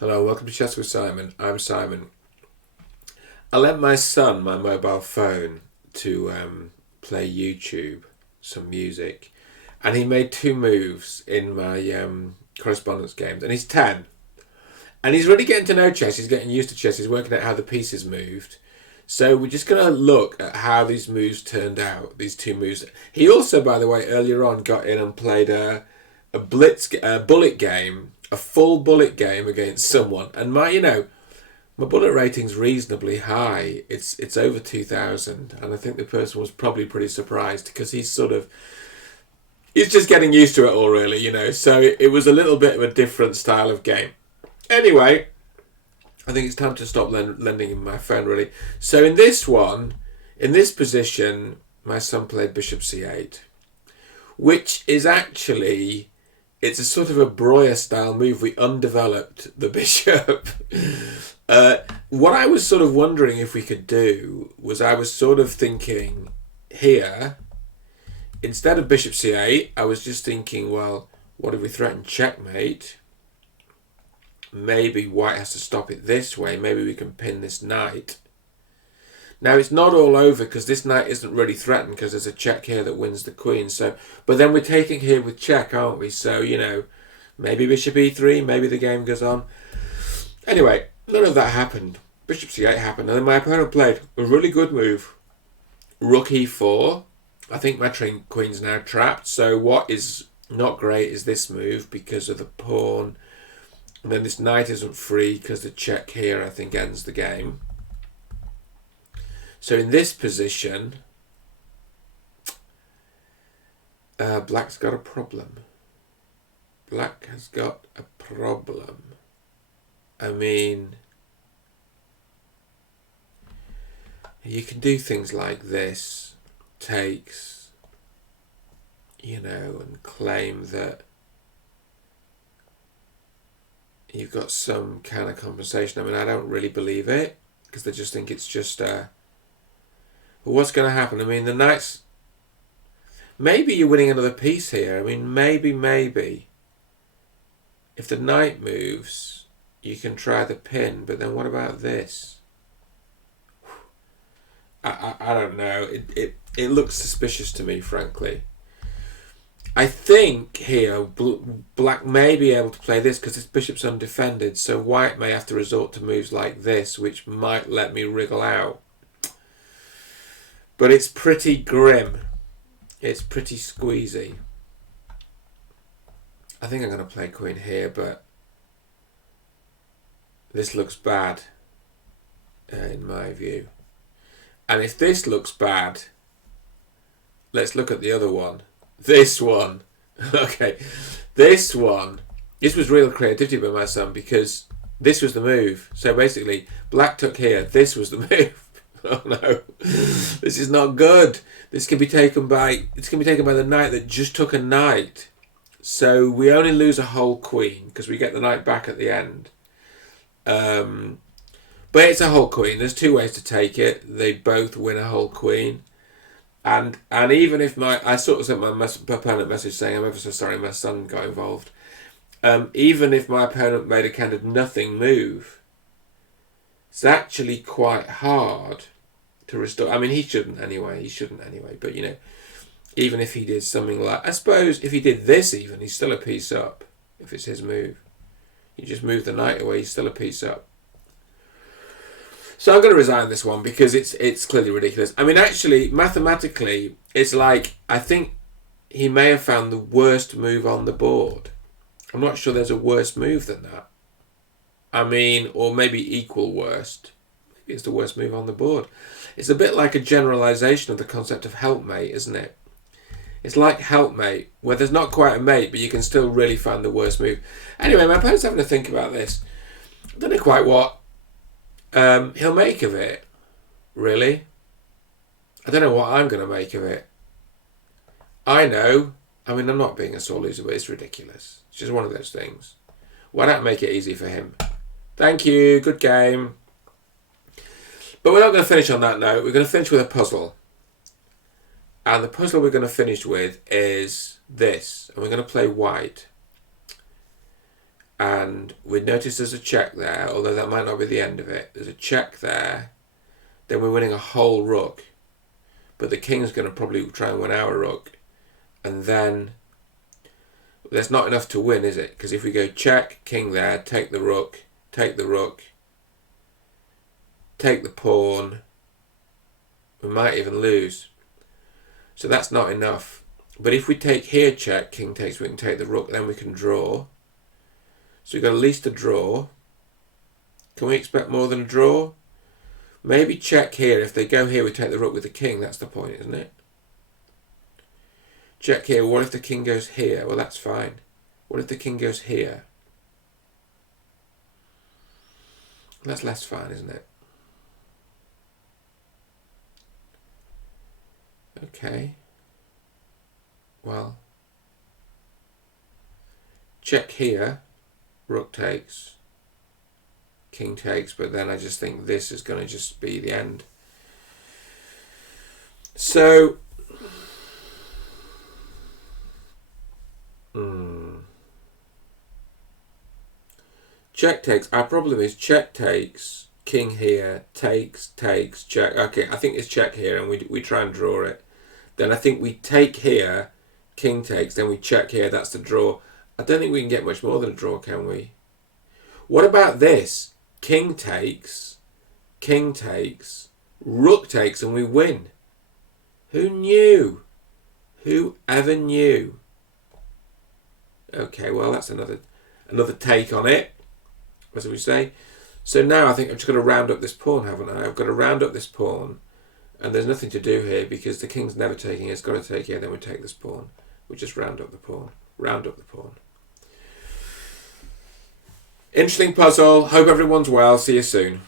Hello, welcome to Chess with Simon. I'm Simon. I lent my son my mobile phone to play YouTube, some music, and he made two moves in my correspondence games. And he's 10, and he's really getting to know chess. He's getting used to chess. He's working out how the pieces moved. So we're just going to look at how these moves turned out. These two moves. He also, by the way, earlier on got in and played a bullet game, a full bullet game against someone, and my bullet rating's reasonably high. It's over 2,000, and I think the person was probably pretty surprised because he's just getting used to it all, really. So it was a little bit of a different style of game. Anyway, I think it's time to stop lending him my phone, really. So in this position, my son played bishop c8, which is actually, it's a sort of a Breuer style move. We undeveloped the bishop. What I was sort of wondering if we could do was, I was sort of thinking here, instead of bishop c8, I was just thinking, well, what if we threaten checkmate? Maybe white has to stop it this way. Maybe we can pin this knight. Now, it's not all over because this knight isn't really threatened because there's a check here that wins the queen. So, but then we're taking here with check, aren't we? So, maybe bishop e3, maybe the game goes on. Anyway, none of that happened. Bishop c8 happened, and then my opponent played a really good move. Rook e4. I think my queen's now trapped. So what is not great is this move because of the pawn. And then this knight isn't free because the check here, I think, ends the game. So in this position, black's got a problem. Black has got a problem. I mean, you can do things like this, takes, and claim that you've got some kind of compensation. I mean, I don't really believe it because they just think it's just but what's going to happen? I mean, the knight's, maybe you're winning another piece here. I mean, maybe if the knight moves, you can try the pin, but then what about this? I don't know. It looks suspicious to me, frankly. I think here black may be able to play this because this bishop's undefended, so white may have to resort to moves like this, which might let me wriggle out. But it's pretty grim. It's pretty squeezy. I think I'm going to play queen here, but this looks bad in my view. And if this looks bad, let's look at the other one. This one. Okay. This one. This was real creativity by my son because this was the move. So basically, black took here. This was the move. Oh no. This is not good. This can be taken by the knight that just took a knight. So we only lose a whole queen because we get the knight back at the end. But it's a whole queen. There's two ways to take it. They both win a whole queen. And even if I sort of sent my opponent message saying, I'm ever so sorry my son got involved. Even if my opponent made a kind of nothing move, it's actually quite hard to restore. I mean, he shouldn't anyway. But, even if he did something like, I suppose if he did this even, he's still a piece up if it's his move. You just move the knight away, he's still a piece up. So I'm going to resign this one because it's clearly ridiculous. I mean, actually, mathematically, it's like, I think he may have found the worst move on the board. I'm not sure there's a worse move than that. I mean, or maybe equal worst. Maybe it's the worst move on the board. It's a bit like a generalization of the concept of helpmate, isn't it? It's like helpmate, where there's not quite a mate, but you can still really find the worst move. Anyway, my opponent's having to think about this. I don't know quite what he'll make of it, really. I don't know what I'm going to make of it. I know. I mean, I'm not being a sore loser, but it's ridiculous. It's just one of those things. Why not make it easy for him? Thank you. Good game. But we're not going to finish on that note. We're going to finish with a puzzle. And the puzzle we're going to finish with is this. And we're going to play white. and we'd notice there's a check there, although that might not be the end of it. There's a check there, then we're winning a whole rook. But the king's going to probably try and win our rook. And then there's not enough to win, is it? Because if we go check, king there, take the rook, take the rook, take the pawn, we might even lose. So that's not enough. But if we take here check, king takes, we can take the rook, then we can draw. So we've got at least a draw. Can we expect more than a draw? Maybe check here. If they go here, we take the rook with the king. That's the point, isn't it? Check here. What if the king goes here? Well, that's fine. What if the king goes here? That's less fine, isn't it? Okay. Well, check here. Rook takes. King takes, but then I just think this is going to just be the end. So, check takes. Our problem is check takes, king here, takes, check. Okay, I think it's check here, and we try and draw it. Then I think we take here, king takes, then we check here, that's the draw. I don't think we can get much more than a draw, can we? What about this? King takes, rook takes, and we win. Who knew? Who ever knew? Okay, well, that's another take on it, as we say. So now I think I've just got to round up this pawn, haven't I? I've got to round up this pawn, and there's nothing to do here because the king's never taking it. It's got to take here, then we take this pawn. We just round up the pawn. Round up the pawn. Interesting puzzle. Hope everyone's well. See you soon.